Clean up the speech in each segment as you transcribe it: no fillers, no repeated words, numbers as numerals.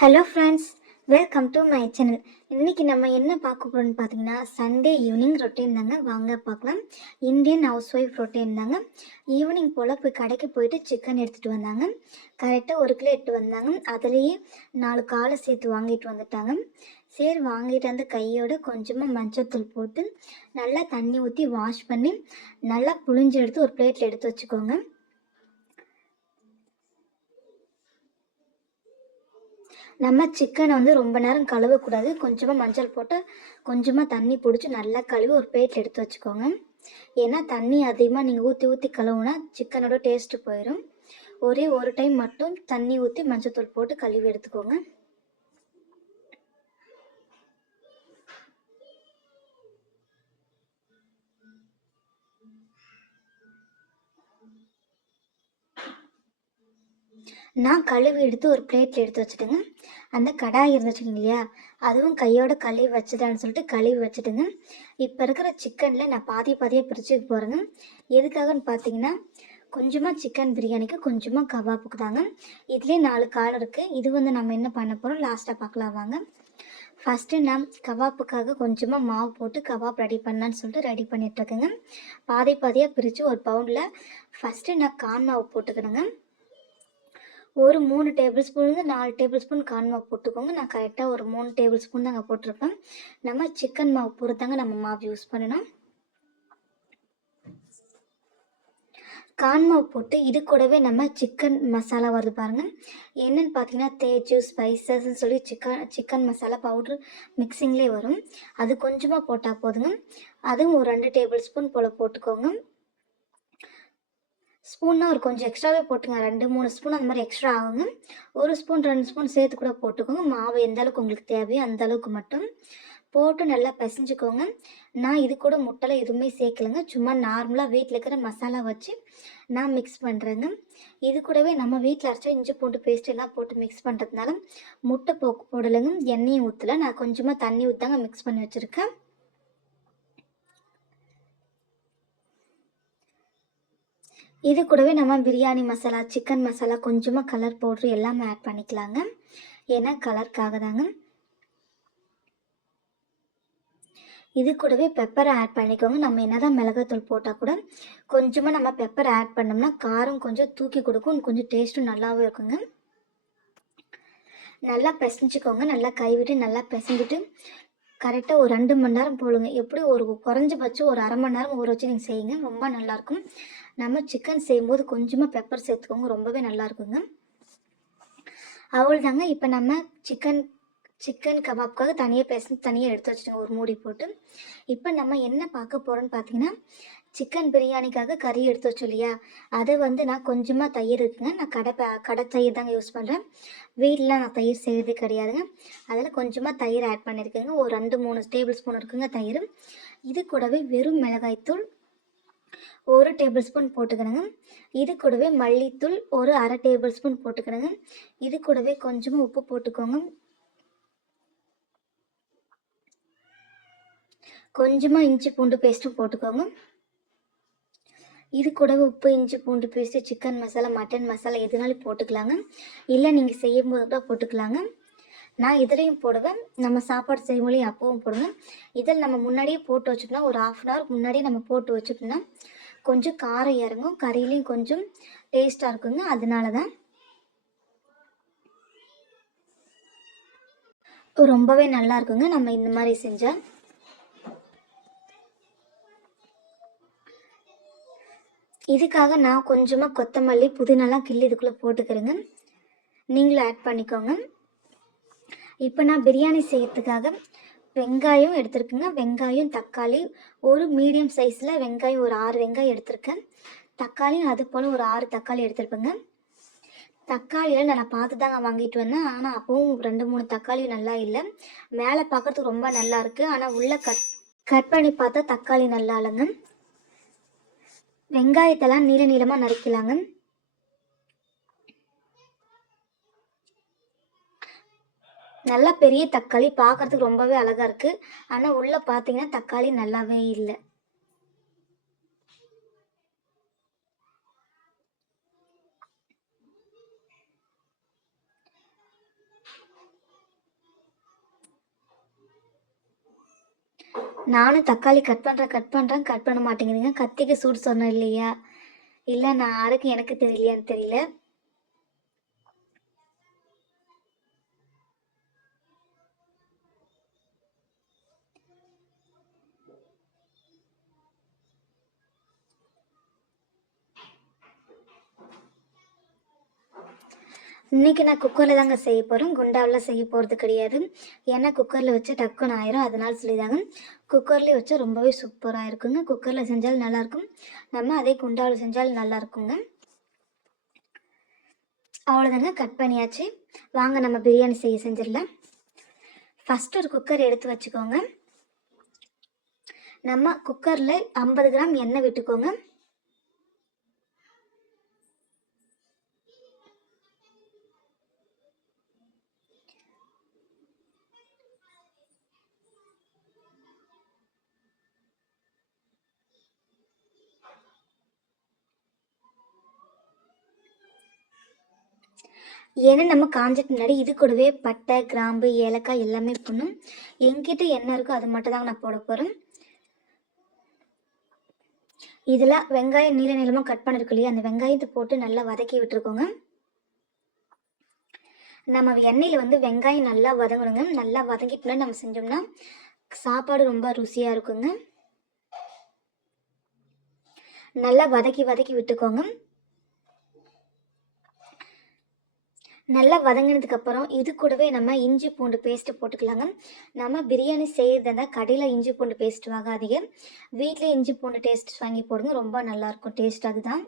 Hello friends, welcome to my channel. இன்றைக்கி நம்ம என்ன பார்க்க போகிறோம்னு பார்த்தீங்கன்னா, சண்டே ஈவினிங் ரொட்டீன் தாங்க. வாங்க பார்க்கலாம். இந்தியன் ஹவுஸ் ஒய்ஃப் ரொட்டீன் தாங்க. ஈவினிங் போல் போய் கடைக்கு போயிட்டு சிக்கன் எடுத்துகிட்டு வந்தாங்க. கரெக்டாக 1 கிலோ எடுத்து வந்தாங்க. அதுலேயே 4 காலை சேர்த்து வாங்கிட்டு வந்துட்டாங்க. சரி, வாங்கிட்டு வந்து கையோடு கொஞ்சமாக மஞ்சத்தூள் போட்டு நல்லா தண்ணி ஊற்றி வாஷ் பண்ணி நல்லா புழிஞ்சு எடுத்து ஒரு பிளேட்டில் எடுத்து வச்சுக்கோங்க. நம்ம சிக்கனை ரொம்ப நேரம் கழுவக்கூடாது. கொஞ்சமாக மஞ்சள் போட்டு கொஞ்சமாக தண்ணி பிடிச்சி நல்லா கழுவி ஒரு பிளேட்டில் எடுத்து வச்சுக்கோங்க. ஏன்னா தண்ணி அதிகமாக நீங்கள் ஊற்றி ஊற்றி கழுவுனா சிக்கனோட டேஸ்ட்டு போயிடும். ஒரே ஒரு டைம் மட்டும் தண்ணி ஊற்றி மஞ்சத்தூள் போட்டு கழுவி எடுத்துக்கோங்க. நான் கழுவி எடுத்து ஒரு பிளேட்டில் எடுத்து வச்சுட்டுங்க. அந்த கடாய் இருந்துச்சுங்க இல்லையா, அதுவும் கையோட கழுவி வச்சுதான்னு சொல்லிட்டு கழுவி வச்சுட்டுங்க. இப்போ இருக்கிற சிக்கனில் நான் பாதியாக பிரிச்சுக்க போகிறேங்க. எதுக்காகன்னு பார்த்தீங்கன்னா, கொஞ்சமாக சிக்கன் பிரியாணிக்கு கொஞ்சமாக கபாப்புக்கு தாங்க. இதுலேயே 4 கால் இருக்குது. இது நம்ம என்ன பண்ண போகிறோம் லாஸ்ட்டாக பார்க்கலாம் வாங்க. ஃபஸ்ட்டு நான் கபாப்புக்காக கொஞ்சமாக மாவு போட்டு கபாப் ரெடி பண்ணலான்னு சொல்லிட்டு ரெடி பண்ணிகிட்ருக்கேங்க. பாதியாக பிரித்து ஒரு பவுலில் ஃபஸ்ட்டு நான் கார்ன் மாவு போட்டுக்கணுங்க. ஒரு 3 டேபிள் ஸ்பூன்லேருந்து 4 டேபிள் ஸ்பூன் கார்ன் மாவு போட்டுக்கோங்க. நான் கரெக்டாக ஒரு 3 டேபிள் ஸ்பூன் தாங்க போட்டிருப்பேன். நம்ம சிக்கன் மாவு பொறுத்தாங்க நம்ம மாவு யூஸ் பண்ணணும். கார்ன் மாவு போட்டு இது கூடவே நம்ம சிக்கன் மசாலா வருது பாருங்கள். என்னென்னு பார்த்தீங்கன்னா, தேஜு ஸ்பைசஸ்ன்னு சொல்லி சிக்கன் மசாலா பவுட்ரு மிக்சிங்லேயே வரும். அது கொஞ்சமாக போட்டால் போதுங்க. அதுவும் ஒரு 2 டேபிள் ஸ்பூன் போல் போட்டுக்கோங்க. ஸ்பூன்னா ஒரு கொஞ்சம் எக்ஸ்ட்ராவே போட்டுங்க. 2-3 ஸ்பூன் அந்த மாதிரி எக்ஸ்ட்ரா ஆகுங்க. 1 ஸ்பூன் 2 ஸ்பூன் சேர்த்து கூட போட்டுக்கோங்க. மாவு எந்த அளவுக்கு உங்களுக்கு தேவையோ அந்த அளவுக்கு மட்டும் போட்டு நல்லா பிசைஞ்சுக்கோங்க. நான் இது கூட முட்டைலாம் எதுவுமே சேர்க்கலைங்க. சும்மா நார்மலாக வீட்டில் இருக்கிற மசாலா வச்சு நான் மிக்ஸ் பண்ணுறேங்க. இது கூடவே நம்ம வீட்டில் அரைச்சா இஞ்சி பூண்டு பேஸ்ட் எல்லாம் போட்டு மிக்ஸ் பண்ணுறதுனால முட்டை போடலைங்க. எண்ணெயும் ஊற்றலை. நான் கொஞ்சமாக தண்ணி ஊற்றாங்க மிக்ஸ் பண்ணி வச்சுருக்கேன். இது கூடவே நம்ம பிரியாணி மசாலா, சிக்கன் மசாலா, கொஞ்சமாக கலர் பவுட்ரு எல்லாமே ஆட் பண்ணிக்கலாங்க. ஏன்னா கலருக்காக தாங்க. இது கூடவே பெப்பரை ஆட் பண்ணிக்கோங்க. நம்ம என்னதான் மிளகாத்தூள் போட்டால் கூட கொஞ்சமாக நம்ம பெப்பரை ஆட் பண்ணோம்னா காரம் கொஞ்சம் தூக்கி கொடுக்கும். கொஞ்சம் டேஸ்ட்டும் நல்லாவே இருக்குங்க. நல்லா பிசைஞ்சிக்கோங்க. நல்லா கைவிட்டு நல்லா பிசைஞ்சிட்டு கரெக்டாக ஒரு 2 மணி நேரம் போடுங்க. எப்படி ஒரு குறைஞ்சபட்சம் ஒரு 1/2 மணி நேரம் ஊற வச்சு நீங்கள் செய்யுங்க. ரொம்ப நல்லாயிருக்கும். நம்ம சிக்கன் செய்யும்போது கொஞ்சமாக பெப்பர் சேர்த்துக்கோங்க. ரொம்பவே நல்லாயிருக்குங்க. அவ்வளோதாங்க. இப்போ நம்ம சிக்கன் கபாப்காக தனியாக எடுத்து வச்சுட்டோங்க ஒரு மூடி போட்டு. இப்போ நம்ம என்ன பார்க்க போகிறோன்னு பார்த்தீங்கன்னா, சிக்கன் பிரியாணிக்காக கறி எடுத்து வச்சோம் இல்லையா, அதை நான் கொஞ்சமாக தயிர் இருக்குங்க. நான் கடை தயிர் தாங்க யூஸ் பண்ணுறேன். வீட்டில் நான் தயிர் செய்கிறது கிடையாதுங்க. அதில் கொஞ்சமாக தயிர் ஆட் பண்ணியிருக்கேங்க. ஒரு 2-3 டேபிள் ஸ்பூன் இருக்குங்க தயிர். இது கூடவே வெறும் மிளகாய்த்தூள் 1 டேபிள் ஸ்பூன் போட்டுக்கணுங்க. இது கூடவே மல்லித்தூள் ஒரு 1/2 டேபிள் ஸ்பூன் போட்டுக்கணுங்க. இது கூடவே கொஞ்சமாக உப்பு போட்டுக்கோங்க. கொஞ்சமாக இஞ்சி பூண்டு பேஸ்ட்டும் போட்டுக்கோங்க. இது கூடவே உப்பு, இஞ்சி பூண்டு paste, chicken masala, mutton masala எதுனாலும் போட்டுக்கலாங்க. இல்லை நீங்கள் செய்யும்போது கூட போட்டுக்கலாங்க. நான் இதுலேயும் போடுவேன். நம்ம சாப்பாடு செய்யும்போது அப்பவும் போடுவேன். இதில் நம்ம முன்னாடியே போட்டு வச்சுட்டோம்னா ஒரு 1/2 அன் ஹவர் முன்னாடியே நம்ம போட்டு வச்சுட்டோம்னா கொஞ்சம் காரம் இறங்கும். கறியிலையும் கொஞ்சம் டேஸ்ட்டாக இருக்குங்க. அதனால தான் ரொம்பவே நல்லா இருக்குங்க நம்ம இந்த மாதிரி செஞ்சால். இதுக்காக நான் கொஞ்சமாக கொத்தமல்லி, புதினாலாம் கிள்ளி இதுக்குள்ளே போட்டுக்கிறேங்க. நீங்களும் ஆட் பண்ணிக்கோங்க. இப்போ நான் பிரியாணி செய்யறதுக்காக வெங்காயம் எடுத்துருக்குங்க. வெங்காயம், தக்காளி, ஒரு மீடியம் சைஸில் வெங்காயம் ஒரு 6 வெங்காயம் எடுத்திருக்கேன். தக்காளியும் அது போல் ஒரு 6 தக்காளி எடுத்துருப்பேங்க. தக்காளியில் நான் பார்த்து தாங்க வாங்கிட்டு வந்தேன். ஆனால் அப்பவும் 2-3 தக்காளி நல்லா இல்லை. மேலே பார்க்குறதுக்கு ரொம்ப நல்லா இருக்குது. ஆனால் உள்ளே கட் பண்ணி பார்த்தா தக்காளி நல்லா இல்லைங்க. வெங்காயத்தெல்லாம் நீளமாக நறுக்கலாங்க. நல்லா பெரிய தக்காளி பார்க்குறதுக்கு ரொம்பவே அழகாக இருக்குது. ஆனால் உள்ளே பார்த்தீங்கன்னா தக்காளி நல்லாவே இல்லை. நானும் தக்காளி கட் பண்ண மாட்டேங்குதுங்க. கத்திக்கு சூடு சொன்னேன் இல்லையா? இல்லை நான் யாருக்கு எனக்கு தெரியலையான்னு தெரியல. இன்றைக்கி நான் குக்கரில் தாங்க செய்ய போகிறேன், குண்டாவில் செய்ய போகிறது கிடையாது. ஏன்னா குக்கரில் வச்சு டக்குன்னு ஆயிரும், அதனால சொல்லிதாங்க. குக்கர்லேயே வச்சா ரொம்பவே சூப்பராக இருக்குங்க. குக்கரில் செஞ்சாலும் நல்லாயிருக்கும், நம்ம அதே குண்டாவில் செஞ்சாலும் நல்லாயிருக்குங்க. அவ்வளோதாங்க, கட் பண்ணியாச்சு. வாங்க நம்ம பிரியாணி செஞ்சிடலாம். ஃபஸ்ட்டு ஒரு குக்கர் எடுத்து வச்சுக்கோங்க. நம்ம குக்கரில் 50 கிராம் எண்ணெய் விட்டுக்கோங்க. ஏன்னா நம்ம காஞ்சதுக்கு முன்னாடி இது கூடவே பட்டை, கிராம்பு, ஏலக்காய் எல்லாமே போடணும். என்கிட்ட என்ன இருக்கோ அது மட்டும் தாங்க நான் போட போகிறேன். இதில் வெங்காயம் நீள நீளமாக கட் பண்ணிருக்கு இல்லையா, அந்த வெங்காயத்தை போட்டு நல்லா வதக்கி விட்டுருக்கோங்க. நம்ம எண்ணெயில் வெங்காயம் நல்லா வதங்கணுங்க. நல்லா வதங்கிட்டுனா நம்ம செஞ்சோம்னா சாப்பாடு ரொம்ப ருசியாக இருக்குங்க. நல்லா வதக்கி விட்டுக்கோங்க. நல்லா வதங்கினதுக்கப்புறம் இது கூடவே நம்ம இஞ்சி பூண்டு பேஸ்ட்டு போட்டுக்கலாங்க. நம்ம பிரியாணி செய்கிறதா கடையில் இஞ்சி பூண்டு பேஸ்ட் வாங்காதீங்க, வீட்டிலே இஞ்சி பூண்டு டேஸ்ட் வாங்கி போடுங்க, ரொம்ப நல்லாயிருக்கும் டேஸ்ட். அதுதான்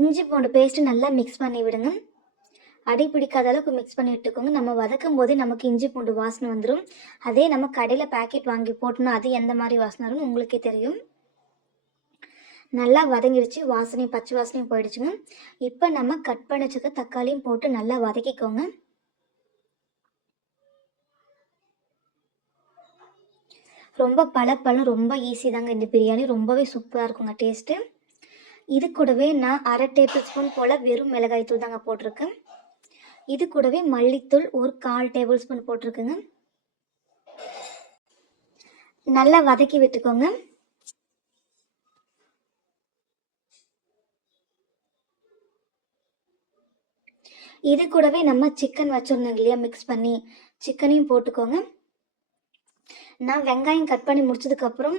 இஞ்சி பூண்டு பேஸ்ட்டு நல்லா மிக்ஸ் பண்ணி விடுங்க. அடி பிடிக்காத அளவுக்கு மிக்ஸ் பண்ணி விட்டுக்கோங்க. நம்ம வதக்கும் போதே நமக்கு இஞ்சி பூண்டு வாசனை வந்துடும். அதே நம்ம கடையில் பேக்கெட் வாங்கி போட்டோம்னா அது எந்த மாதிரி வாசனை வரும்னு உங்களுக்கே தெரியும். நல்லா வதங்கிடுச்சு, வாசனையும் பச்சை வாசனையும் போயிடுச்சுங்க. இப்போ நம்ம கட் பண்ணி வச்சுக்க தக்காளியும் போட்டு நல்லா வதக்கிக்கோங்க. ரொம்ப பழப்பழம், ரொம்ப ஈஸி தாங்க இந்த பிரியாணி, ரொம்பவே சூப்பராக இருக்குங்க டேஸ்ட்டு. இது கூடவே நான் 1/2 டேபிள் ஸ்பூன் போல் வெறும் மிளகாய் தூள் தாங்க போட்டிருக்கேன். இது கூடவே மல்லித்தூள் ஒரு 1/4 டேபிள் ஸ்பூன் போட்டிருக்குங்க. நல்லா வதக்கி விட்டுக்கோங்க. இது கூடவே நம்ம சிக்கன் வச்சுருந்தோம் இல்லையா, மிக்ஸ் பண்ணி சிக்கனையும் போட்டுக்கோங்க. நான் வெங்காயம் கட் பண்ணி முடிச்சதுக்கப்புறம்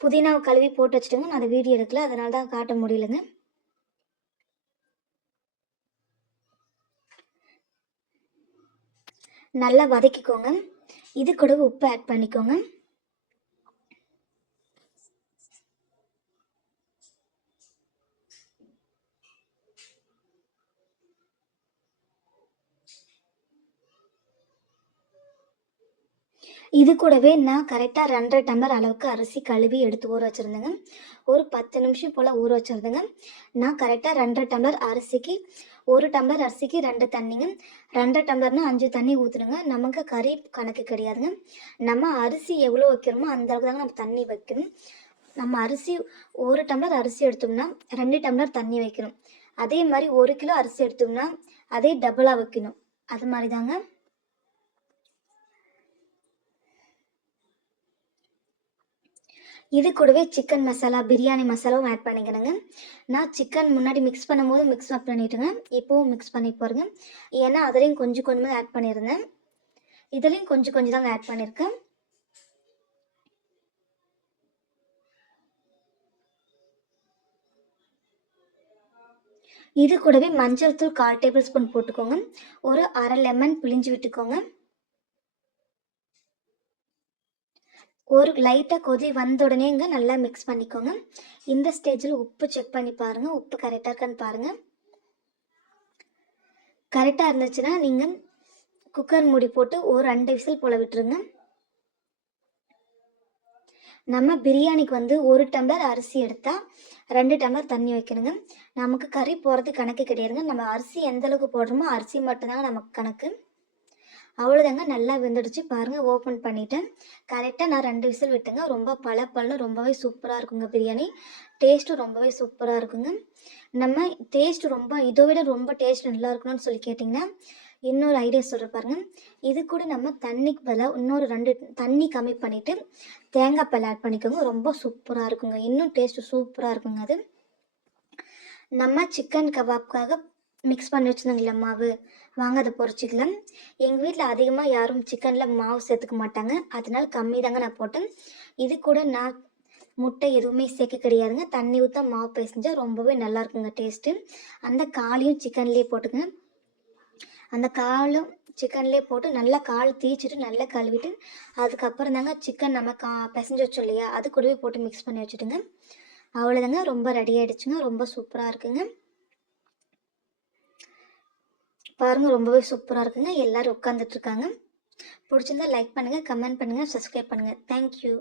புதினாவை கழுவி போட்டு வச்சுட்டுங்க. நான் அதை வீடியோ எடுக்கல, அதனால தான் காட்ட முடியலைங்க. நல்லா வதக்கிக்கோங்க. இது கூடவே உப்பு ஆட் பண்ணிக்கோங்க. இது கூடவே நான் கரெக்டாக 2.5 டம்ளர் அளவுக்கு அரிசி கழுவி எடுத்து ஊற வச்சுருந்தேங்க. ஒரு 10 நிமிஷம் போல் ஊற வச்சுருந்தேங்க. நான் கரெக்டாக 2.5 டம்ளர் அரிசிக்கு 1 டம்ளர் அரிசிக்கு 2 தண்ணிங்க. 2 டம்ளர்னால் 5 தண்ணி ஊற்றுணுங்க. நமக்கு கறி கணக்கு கிடையாதுங்க. நம்ம அரிசி எவ்வளோ வைக்கிறோமோ அந்த அளவுக்கு தாங்க நம்ம தண்ணி வைக்கணும். நம்ம அரிசி 1 டம்ளர் அரிசி எடுத்தோம்னா 2 டம்ளர் தண்ணி வைக்கணும். அதே மாதிரி 1 கிலோ அரிசி எடுத்தோம்னா அதே டபுளாக வைக்கணும். அது மாதிரி தாங்க. இது கூடவே சிக்கன் மசாலா, பிரியாணி மசாலாவும் ஆட் பண்ணிக்கணுங்க. நான் சிக்கன் முன்னாடி மிக்ஸ் பண்ணும்போது மிக்ஸ் பண்ணிட்டுங்க, இப்போவும் மிக்ஸ் பண்ணி போகிறேங்க. ஏன்னா அதுலேயும் கொஞ்சம் கொஞ்சமாக ஆட் பண்ணியிருந்தேன், இதுலேயும் கொஞ்சம் கொஞ்சம் தாங்க ஆட் பண்ணியிருக்கேன். இது கூடவே மஞ்சள் தூள் 1/4 டேபிள் ஸ்பூன் போட்டுக்கோங்க. ஒரு 1/2 லெமன் பிழிஞ்சு விட்டுக்கோங்க. ஒரு லைட்டாக கொதி வந்த உடனேங்க நல்லா மிக்ஸ் பண்ணிக்கோங்க. இந்த ஸ்டேஜில் உப்பு செக் பண்ணி பாருங்கள், உப்பு கரெக்டாக இருக்கான்னு பாருங்கள். கரெக்டாக இருந்துச்சுன்னா நீங்கள் குக்கர் மூடி போட்டு ஒரு 2 விசில் போல் விட்டுருங்க. நம்ம பிரியாணிக்கு 1 டம்ளர் அரிசி எடுத்தால் 2 டம்ளர் தண்ணி வைக்கணுங்க. நமக்கு கறி போகிறது கணக்கு கிடையாதுங்க. நம்ம அரிசி எந்த அளவுக்கு போடுறோமோ அரிசி மட்டும்தாங்க நமக்கு கணக்கு. அவ்வளோதாங்க, நல்லா வெந்துடுச்சு பாருங்கள். ஓப்பன் பண்ணிவிட்டேன். கரெக்டாக நான் 2 விசில் விட்டேங்க. ரொம்ப பளபளன்னு ரொம்பவே சூப்பராக இருக்குங்க பிரியாணி. டேஸ்ட்டும் ரொம்பவே சூப்பராக இருக்குங்க. நம்ம டேஸ்ட் ரொம்ப இதை விட ரொம்ப டேஸ்ட் நல்லா இருக்கணும்னு சொல்லி கேட்டிங்கன்னா, இன்னொரு ஐடியா சொல்கிறேன் பாருங்க. இது கூட நம்ம தண்ணிக்கு பதிலாக இன்னொரு 2 தண்ணி கம்மி பண்ணிவிட்டு தேங்காய் பால் ஆட் பண்ணிக்கோங்க. ரொம்ப சூப்பராக இருக்குங்க. இன்னும் டேஸ்ட்டு சூப்பராக இருக்குங்க அது. நம்ம சிக்கன் கபாப்காக மிக்ஸ் பண்ணி வச்சுருந்தோங்களா மாவு, வாங்க அதை பொரிச்சிக்கலாம். எங்கள் வீட்டில் அதிகமாக யாரும் சிக்கனில் மாவு சேர்த்துக்க மாட்டாங்க, அதனால கம்மி தாங்க நான் போட்டேன். இது கூட நான் முட்டை எதுவுமே சேர்க்க கிடையாதுங்க. தண்ணி ஊற்ற மாவு பிசைஞ்சால் ரொம்பவே நல்லா இருக்குங்க டேஸ்ட்டு. அந்த காலையும் சிக்கன்லேயே போட்டுங்க. அந்த காலும் சிக்கன்லேயே போட்டு நல்லா கால் தீச்சிட்டு நல்லா கழுவிட்டு, அதுக்கப்புறம் தாங்க சிக்கன் நம்ம பிசைஞ்சு வச்சோம் இல்லையா, அது கூடவே போட்டு மிக்ஸ் பண்ணி வச்சுட்டுங்க. அவ்வளோதாங்க, ரொம்ப ரெடி ஆகிடுச்சுங்க. ரொம்ப சூப்பராக இருக்குங்க. பாருங்கள், ரொம்பவே சூப்பராக இருக்குங்க. எல்லோரும் உட்காந்துட்ருக்காங்க. பிடிச்சிருந்தா லைக் பண்ணுங்கள், கமெண்ட் பண்ணுங்கள், சப்ஸ்கிரைப் பண்ணுங்கள். தேங்க்யூ.